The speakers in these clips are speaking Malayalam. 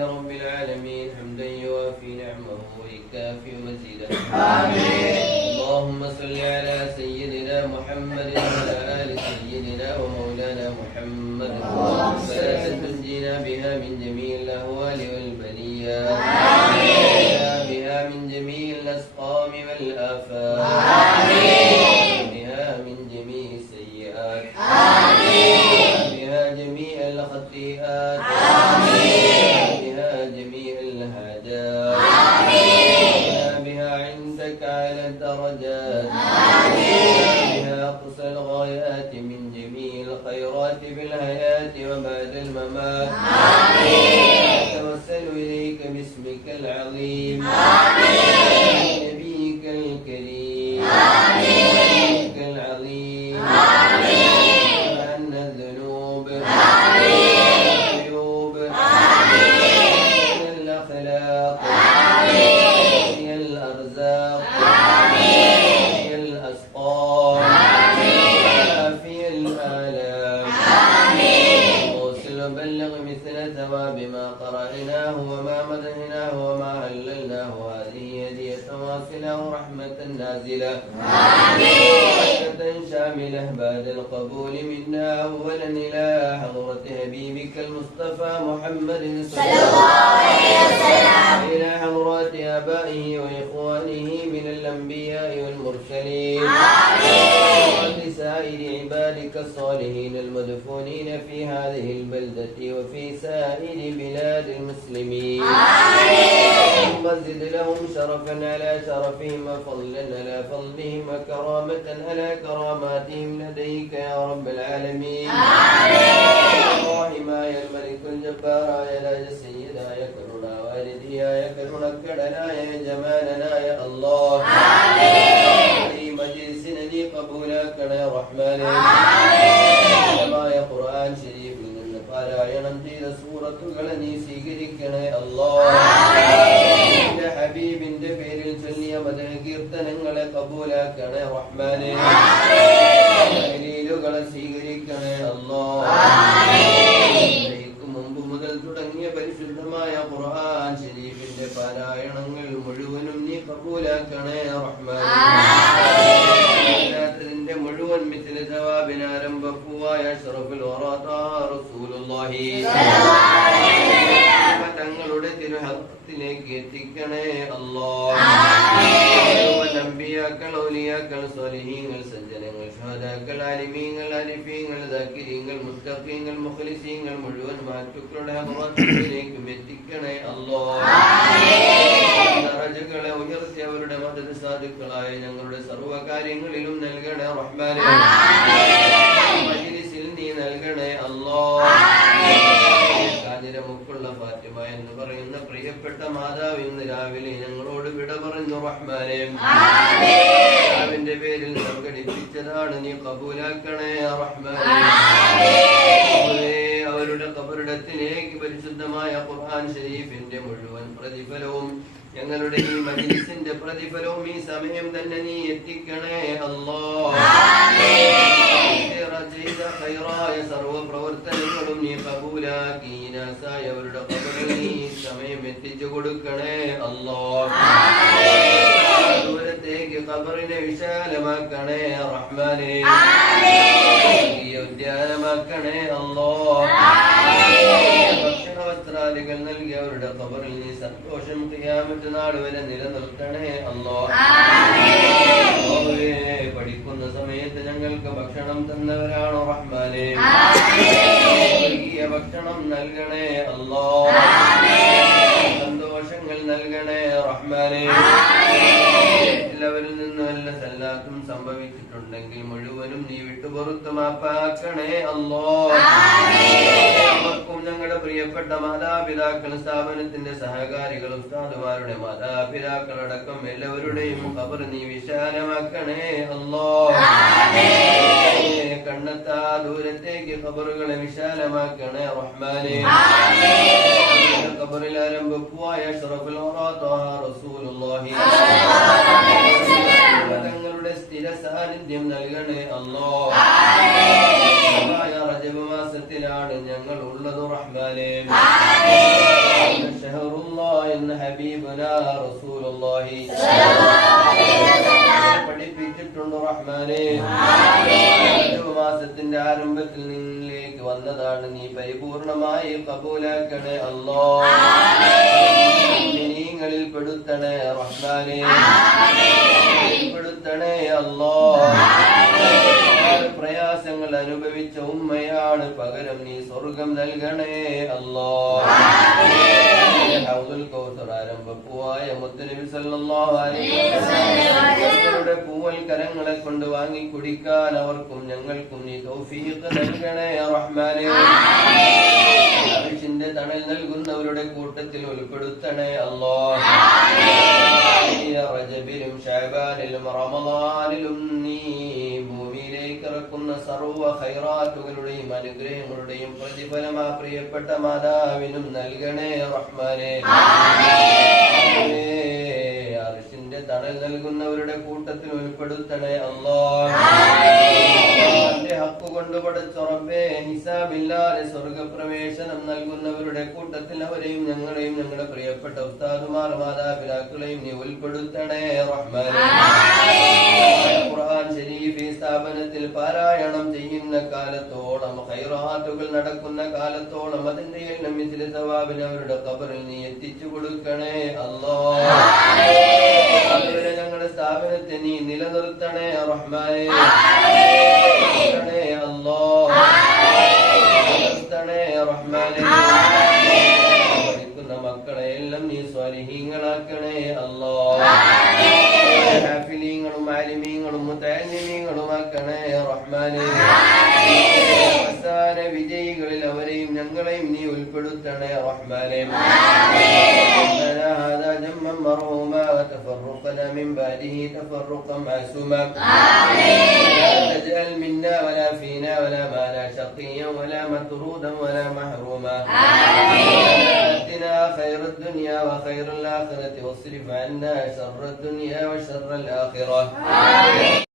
لله رب العالمين حمدا يوافي نعمه ويكافئ مزيدا اللهم صل على سيدنا محمد وعلى آل سيدنا ومولانا محمد. فلا تنجينا بها من جميع الأهوال والبليات ولا بها من جميع الأسقام والافات بها في الحياة وبعد الممات. أتوسل إليك باسمك العظيم. نبيك الكريم. نبيك العظيم. عنا الذنوب. العيوب. من الأخلاق. من بركة شاملة بعد القبول منا أولا إلى حضرة حبيبك المصطفى محمد صلى الله عليه وسلم. إلى حضرات آبائه وإخوانه من الأنبياء والمرسلين. عبادك الصالحين المدفونين في هذه البلدة وفي سائر بلاد المسلمين. اللهم زد لهم شرفا على شرفهم وفضلا على فضلهم وكرامة على كراماتهم لديك يا رب العالمين. آمين. اللهم يا الملك الجبار يا لا سيدا يا كرنا والديا يا كرنا كرنا يا جمالنا يا الله. آمين. കബൂലാക്കണേ റഹ്മാനേ. മായ ഖുർആൻ ശരീഫിൽ നിന്ന് പാരായണം ചെയ്ത സൂറത്തുകളെ നീ സ്വീകരിക്കണേ അല്ലോ. ഹബീബിന്റെ പേരിൽ ചൊല്ലിയ മത കീർത്തനങ്ങളെ കബൂലാക്കണേ റഹ്മാനേ. തിരുഹത്തിലേക്ക് എത്തിക്കണേ അല്ലോ. നമ്പിയാക്കൾ ഔലിയാക്കൾ സ്വലിഹീങ്ങൾ സജ്ജനങ്ങൾ ഷഹദാക്കൾ അലിമീങ്ങൾ അരിഫീങ്ങൾ ദക്കിരിങ്ങൾ മുത്തഖീങ്ങൾ മുഖലിസീങ്ങൾ മുഴുവൻ മാറ്റുക്കളുടെ അപവാദത്തിലേക്കും എത്തിക്കണേ അല്ലോ. ദറജകളെ ഉയർത്തി അവരുടെ മദത് സാധുക്കളായ ഞങ്ങളുടെ സർവകാര്യങ്ങളിലും നൽകണേ റഹ്മാനെ പറയുന്ന പ്രിയപ്പെട്ട മാതാവ് ഇന്ന് രാവിലെ ഞങ്ങളോട് വിട പറഞ്ഞു റഹ്മാനെ. മാതാവിന്റെ പേരിൽ സംഘടിപ്പിച്ചതാണ് നീ കബൂലാക്കണേ റഹ്മാനെ. അവരെ അവരുടെ കബറിടത്തിലേക്ക് പരിശുദ്ധമായ ഖുർആൻ ഷരീഫിന്റെ മുഴുവൻ പ്രതിഫലവും ഞങ്ങളുടെ ഈ മജ്ലിസിന്റെ പ്രതിഫലവും ഈ സമയം തന്നെ നീ എത്തിക്കണേ അല്ലോ. ചെയ്ത ഖൈറായ സർവ പ്രവർത്തനങ്ങളും നീ കബൂലാക്കി കബറിൽ നീ സമയം എത്തിച്ചു കൊടുക്കണേ അല്ലോ ദൂരത്തേക്ക് കബറിനെ വിശാലമാക്കണേ. റഹ്മാനെ. ഉദ്യാനമാക്കണേ. അല്ലോ ഭക്ഷണവസ്ത്രാദികൾ നൽകി അവരുടെ കബറിൽ നീ സന്തോഷം ചെയ്യാമറ്റ നാട് വരെ നിലനിർത്തണേ അല്ലോ പഠിക്കുന്ന സമയത്ത് ഞങ്ങൾക്ക് ഭക്ഷണം തന്നവരാണോ റഹ്മാനെ. ഭക്ഷണം നൽകണേ. സംഭവിച്ചിട്ടുണ്ടെങ്കിൽ മുഴുവനും നീ വിട്ടുപുറത്ത് മാപ്പാക്കണേ അല്ലോ. അവർക്കും ഞങ്ങളുടെ പ്രിയപ്പെട്ട മാതാപിതാക്കൾ സ്ഥാപനത്തിന്റെ സഹകാരികൾ ഉസ്താദുമാരുടെ മാതാപിതാക്കളടക്കം എല്ലാവരുടെയും അവർ നീ വിശാലമാക്കണേ അല്ലോ. കണ്ണെത്താ ദൂരത്തേക്ക് ഖബറുകളെ വിശാലമാക്കണേ റഹ്മാനെ. ഖബറിൽ ആരംഭിക്കുവായ അഷ്റഫുൽ മാസത്തിന്റെ ആരംഭത്തിൽ നിന്നിലേക്ക് വന്നതാണ്. നീ പരിപൂർണമായി കബൂലാക്കണേ അല്ലോ. നീങ്ങളിൽ പെടുത്തണേ റഹ്മാനെ. പെടുത്തണേ അല്ലോ. പ്രയാസങ്ങൾ അനുഭവിച്ച ഉമ്മയാണ് പകരം നീ സ്വർഗം നൽകണേ അല്ലോ. ആരംഭപ്പൂവായ മുത്തനബി പൂവൽ കരങ്ങളെ കൊണ്ട് വാങ്ങി കുടിക്കാൻ അവർക്കും ഞങ്ങൾക്കും നീ തൗഫീഖ് നൽകണേ റഹ്മാനെ. അറിഷിന്റെ തണൽ നൽകുന്നവരുടെ കൂട്ടത്തിൽ ഉൾപ്പെടുത്തണേ അല്ലോ. റജബിലും ഷാബാനിലും റമദാനിലും നീ ഭൂമിയിലേക്ക് സർവ സർവ ഹൈറാത്തുകളുടെയും അനുഗ്രഹങ്ങളുടെയും പ്രതിഫലമാ പ്രിയപ്പെട്ട മാതാവിനും നൽകണേ റഹ്മാനേ. തണൽ നൽകുന്നവരുടെ കൂട്ടത്തിൽ ഉൾപ്പെടുത്തണേ അള്ളാഹ് ഹക്കു കൊണ്ട് നിസാബില്ലാതെ ഹിസാബില്ലാതെ സ്വർഗപ്രവേശനം നൽകുന്നവരുടെ കൂട്ടത്തിൽ അവരെയും ഞങ്ങളെയും ഞങ്ങളുടെ പ്രിയപ്പെട്ട ഉസ്താദുമാർ മാതാപിതാക്കളെയും നീ ഉൾപ്പെടുത്തണേ ഖുർആൻ സ്ഥാപനത്തിൽ പാരായണം ചെയ്യുന്ന കാലത്തോളം ഹൈറാത്തുകൾ നടക്കുന്ന കാലത്തോളം അതിന്റെ എല്ലാം ഇതിലെ സവാബിന് അവരുടെ കബറിൽ നീ എത്തിച്ചു കൊടുക്കണേ അല്ലോ അതുവരെ ഞങ്ങളുടെ സ്ഥാപനത്തെ നീ നിലനിർത്തണേ റഹ്മാനെ. അല്ലോ നിർത്തണേ റഹ്മാനെ. പഠിക്കുന്ന മക്കളെ എല്ലാം നീ സ്വലിഹീങ്ങളാക്കണേ അല്ലോ ഹാഫിലീങ്ങളും ആലിമീങ്ങളും മുത്താലിമീങ്ങളും ആക്കണേ റഹ്മാനെ. അവസാന വിജയികളിൽ അവരെയും ഞങ്ങളെയും നീ ഉൾപ്പെടുത്തണേ റഹ്മാനെ. جما مرحوما تفرقنا من بعده تفرقا معصوما. لا تجعل منا ولا فينا ولا معنا شقيا ولا مطرودا ولا محروما. آتنا خير الدنيا وخير الآخرة واصرف عنا شر الدنيا وشر الآخرة.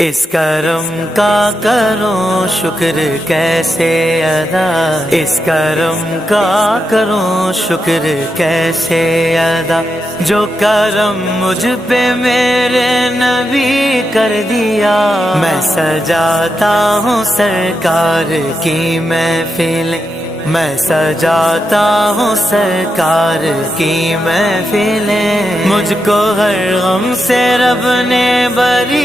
इस करम का करो शुक्र कैसे अदा? इस करम का करो शुक्र कैसे अदा? जो करम मुझ पे मेरे नबी कर दिया, मैं सजाता हूँ सरकार की महफिल। मैं सजाता हूँ सरकार की महफिलें। मुझको हर गम से रब ने बरी